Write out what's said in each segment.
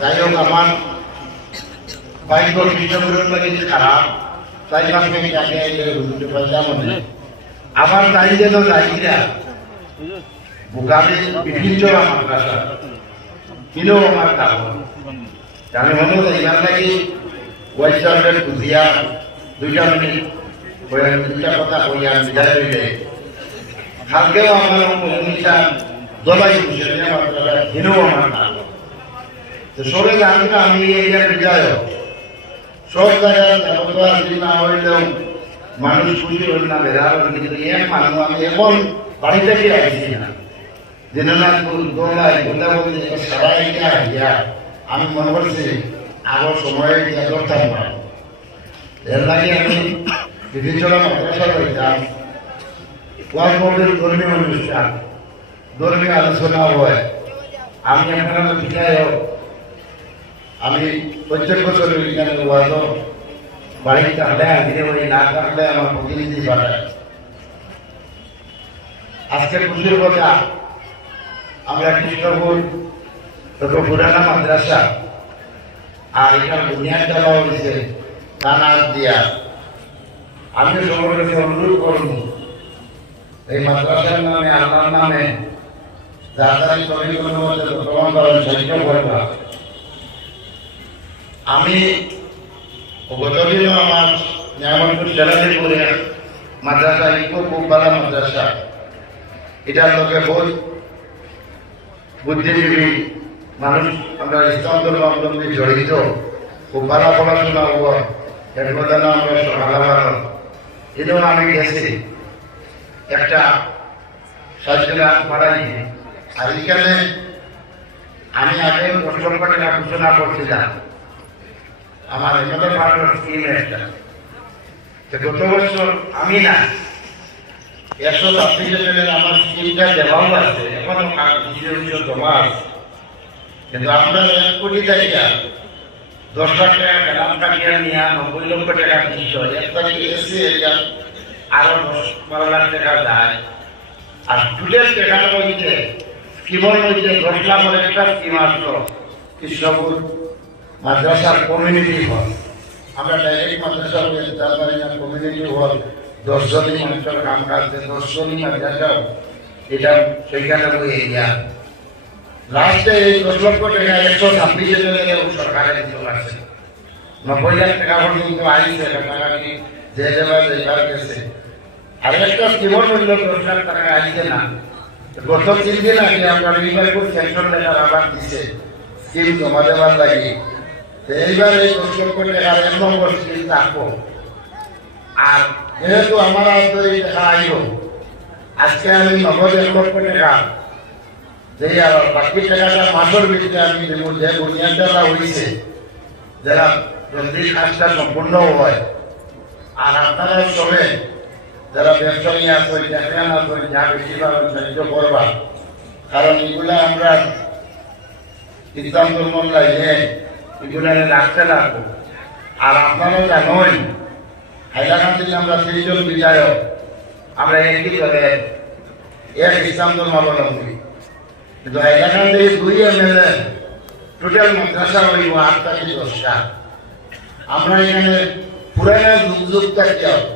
যাই হোক আমার বাইক কৃষ্ণগুলোর লাগে খারাপ। তাই ভাবে তাকে বুঝতে পারলাম আমার তাই যেন যাইরা বুকাবে বিভিন্ন আমার ভাষা কিলো আমার কাপড় আমি মনে হয় এখান থেকে ওয়াইসাউন্ডের বুঝিয়া দুইটা মিনিট। দুইটা কথা কইয়া বিদায় হইলে কালকেও আমার অনুষ্ঠান দলাই আমার কাপড় তো সবে জানি না, আমি এই জায়গায় বিদায়ক সব জায়গায় যাবত আসি না হইলেও মানুষ খুশি হল না বেড়া কিন্তু এক মানুষ, আমি এখন বাড়ি থেকে আসছি না। দিননাথ দোলাই বৃন্দাবতী সবাই আহিয়া আমি মনে করছি আগর সময়ে গিয়া করতাম না এর লাগে আমি বিভিন্ন রইতাম ওয়াজ মন্দির অনুষ্ঠান। ধর্মীয় আলোচনা হয়। আমি আপনার বিধায়ক, আমি প্রত্যেক বছর এখানে ওয়াজ বাড়িতে থাকলে আগে ওই না থাকলে আমার প্রতিনিধি পাঠায় আজকের খুশির কথা আমরা কৃষ্ণপুর তত পুরানা মাদ্রাসা, আর এখানে বুনিয়াদ দেওয়া হয়েছে কানার দিয়া। আমি সকলের অনুরোধ করব, এই মাদ্রাসার নামে, আল্লাহর নামে তরিকর মধ্যে প্রমাণ করেন সহ্য করবা আমি গতদিনও আমার নিয়ামতপুর জেলাতে করে মাদ্রাসা, ইকো ভালো মাদ্রাসা। এটার লোকে বহুত বুদ্ধিজীবী মানুষ। আমরা ইসলাম ধর্মাবলম্বী জড়িত। খুব ভালো পড়াশোনা হব এর কথা না আমরা ভালো ভালো। এজন্য আমি গেছি। একটা সাজগা পাড়াই আর এখানে আমি আগে লক্ষ টাকা ঘোষণা করছিলাম। আমার এখানে পাঠানোর স্কিম একটা। গত বছর আমি না, একশো জনের আমার স্কিমটা দেওয়াও আছে, এখনও জমা আছে। কিন্তু আপনার এক কোটি টাকা, দশ লাখ টাকা গ্রাম কাটিয়ে নিয়ে নব্বই লক্ষ টাকা দিচ্ছ। এক তারিখ আরও দশ বারো লাখ টাকা যায় আর টোটাল টাকার মধ্যে স্কিমের মধ্যে দশ লাখের একটা স্কিম আসলো কৃষ্ণপুর মাদ্রাসার কমিউনিটি হল আমরা ডাইরেক্ট মাদ্রাসা হয়ে তার না কমিউনিটি হল দশজনই মানুষের কাম কাজ, দশজনই মাদ্রাসাও এটা সেইখানে বই যা লাস্টে এই দশ লক্ষ টাকা একশো ছাব্বিশ জনের সরকারে দিতে পারছে নব্বই লাখ টাকা পর্যন্ত আইছে টাকা কি যে দেওয়া যেবার গেছে। আর একটা স্কিমর মূল্য দশ লাখ টাকা আইছে না। গত তিন দিন আগে আমরা নির্বাচন সেন্ট্রাল লেখার আবার দিছে। স্কিম জমা দেওয়ার লাগে। এইবার এই দশ লক্ষ টাকার এক নম্বর স্কিম থাকব আর যেহেতু আমার হয়তো এই টাকা আইব, আজকে আমি নগদ এক লক্ষ টাকা। যে আর বাকি টাকাটা মাসের ভিতরে আমি দেবো, যে বুনিয়াদটা হয়েছে যারা জলদি কাজটা সম্পূর্ণ হয়। আর আপনারা সবে যারা ব্যবসায়ী আছেন চাকরান আছেন যা বেশি পাবেন সাহায্য করবা। কারণ এগুলা আমরা ইসলাম ধর্ম লাইনে এগুলা রাখতে লাগবো। আর আপনারাও জানোই হাইলাকান্দি আমরা তিনজন বিধায়ক, আমরা একই করে এক ইসলাম ধর্মাবলম্বী কিন্তু হাইলাকান্দি দুই এমএলএ, টোটাল মাদ্রাসা হইব আটটা দশটা আমরা এখানে পুরানা যুগ যুগ থাকিও দরিয়া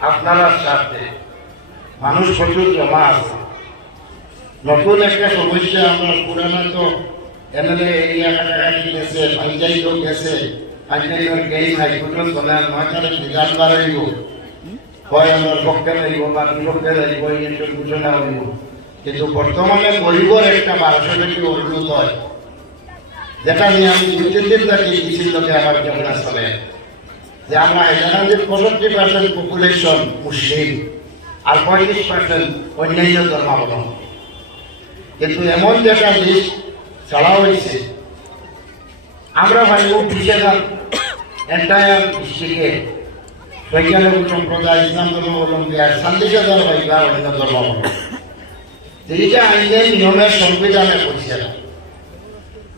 আপনারা সাথে মানুষ প্রচুর জমা আছে। নতুন একটা সমস্যা আমরা পুরানো তো এমএলএ এরিয়া কাটাকাটি গেছে, পঞ্চায়েত গেছে, পঞ্চায়েতের গেই চলার নয় তারিখ বিধান বাড়াইব। হয় আমার পক্ষে লাগিব বা বিপক্ষে লাগিব, এই ঘোষণা হইব। কিন্তু বর্তমানে গরিবর একটা বারোশো কোটি অনুরোধ হয়। যেটা নিয়ে আমি দুই দিন থাকি কিছু লোকে আমার কেমন চলে। যে আমরা হাইলাকান্দির পঁয়ষট্টি পার্সেন্ট পপুলেশন মুসলিম আর পঁয়ত্রিশ পার্সেন্ট অন্যান্য ধর্মাবলম্বী। কিন্তু এমন যেটা লিস্ট ছাড়া হয়েছে, আমরা ভাই উঠিছে যান এন্টায়ার ডিস্ট্রিক্টে বৈজ্ঞানিক সম্প্রদায়, ইসলাম ধর্মাবলম্বী আর চল্লিশ হাজার ভাইবা অন্য ধর্মাবলম্বী। এইটা আইনের নিয়মের সংবিধানে করছে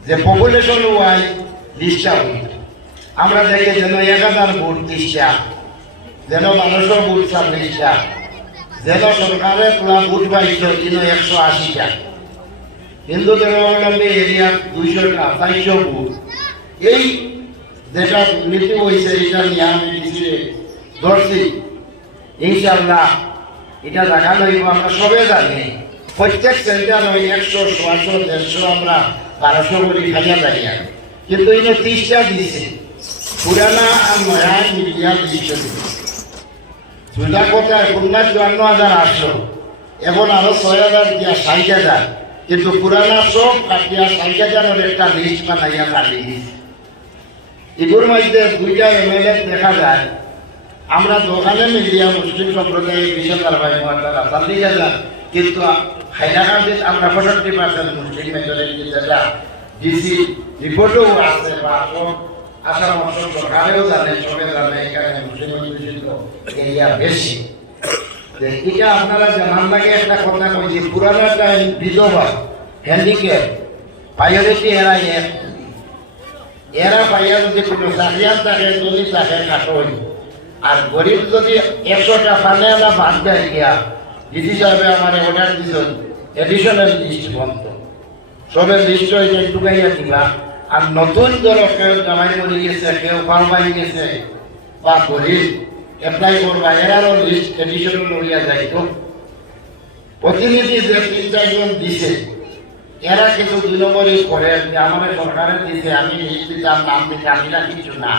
যে পপুলেশন ওয়াইজ লিস্টটা হইল আমরা দেখে যেন এক হাজার ভোট ত্রিশটা যেন মানুষের ভোট ছাব্বিশটা যেন সরকারের পুরা ভোট পাইছিল যেন একশো আশিটা। হিন্দু ধর্মাবলম্বী এরিয়া দুইশোটা চারশো ভোট। এই যেটা নীতি হয়েছে, এটা নিয়ে আমি কিছু ধরছি। ইনশাল্লাহ এটা দেখা লইব, আমরা সবে জানি। প্রত্যেক সেন্টার ওই একশো ছশো দেড়শো আমরা বারোশো করে খাইয়া দাঁড়িয়ে কিন্তু এই ত্রিশটা দিছে হাজার আটশো। আরও ছয় হাজার হাজার কিন্তু পুরানা একটা দুইটা এমএলএ দেখা যায়। আমরা দোকানে মিলিয়া মুসলিম সম্প্রদায়ের বিশ হাজার ভাই মহাটারা চল্লিশ হাজার কিন্তু আমরা পঁয়ষট্টি পার্সেন্ট মুসলিম মেজরিটি যেটা ডিসি রিপোর্টও আছে বা আসাম অসম সরকারেও জানে সবে জানে এখানে মুসলিম এরিয়া বেশি। এটা আপনারা জানার লাগে একটা কথা কইছি পুরানো টাইম বিধবা হ্যান্ডিক্যাপ প্রায়োরিটি এরা এক। এরা পাইয়া যদি কোনো চাকরিয়ান থাকে, যদি থাকে খাটই আর গরিব যদি একশোটা ফানে না বাদ দেয় গিয়া দিদি সাহেবে আমার অর্ডার দিছেন এডিশনাল লিস্ট বন্ধ। সবের লিস্ট হয়েছে ঢুকাইয়া দিবা। আর নতুন ধরো কেউ জামাই মরে গেছে, কেউ পারবাই গেছে, বা গরিব এপ্লাই করবা এরারও লিস্ট এডিশনাল লইয়া যাইতো প্রতিনিধি যে তিন চারজন দিছে, এরা কিন্তু দুই নম্বরই করে যে আমাদের সরকারের দিছে, আমি লিস্ট দিতাম নাম দিতে আমি না কিছু না।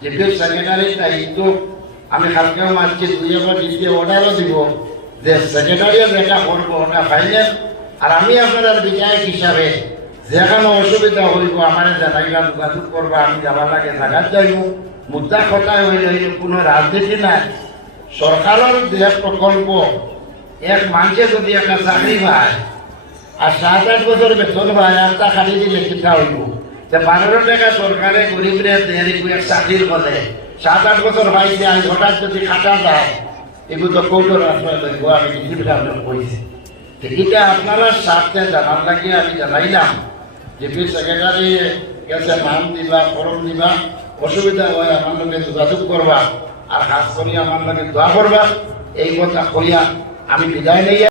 যেহেতু সেক্রেটারির দায়িত্ব, আমি কালকেও মানছি দুই একবার দিতে অর্ডারও দিব। যে সেক্রেটারিও যেটা করব, ওটা ফাইনাল আর আমি আপনার বিধায়ক হিসাবে যেখানে অসুবিধা হইব, আমার জানাইলাম যোগাযোগ করব, আমি যাবার লাগে জাগাত যাইব। মুদ্রা হইল হইল কোনো রাজনীতি নাই। সরকারের যে প্রকল্প, এক মানুষে যদি একটা চাকরি পায়, আর সাত আট বছর বেতন পায়, আর তা খালি দিলে কিনা হইব? যে বারো টাকা সরকারে গরিবরে দেরি করে চাকরির বলে সাত আট বছর পাইছে, আজ হঠাৎ যদি খাটা যায় এগুলো তো কৌটোর আশ্রয় লইব আমি কিছু কারণে কইছি। এটা আপনারা স্বার্থে জানার লাগিয়ে আমি জানাইলাম। যে পি সেক্রেটারি গেছে মান দিবা, ফরম দিবা, অসুবিধা হয় আমার লোকে যোগাযোগ করবা, আর হাত করিয়া আমার লোকে দোয়া করবা। এই কথা করিয়া আমি বিদায় নিয়ে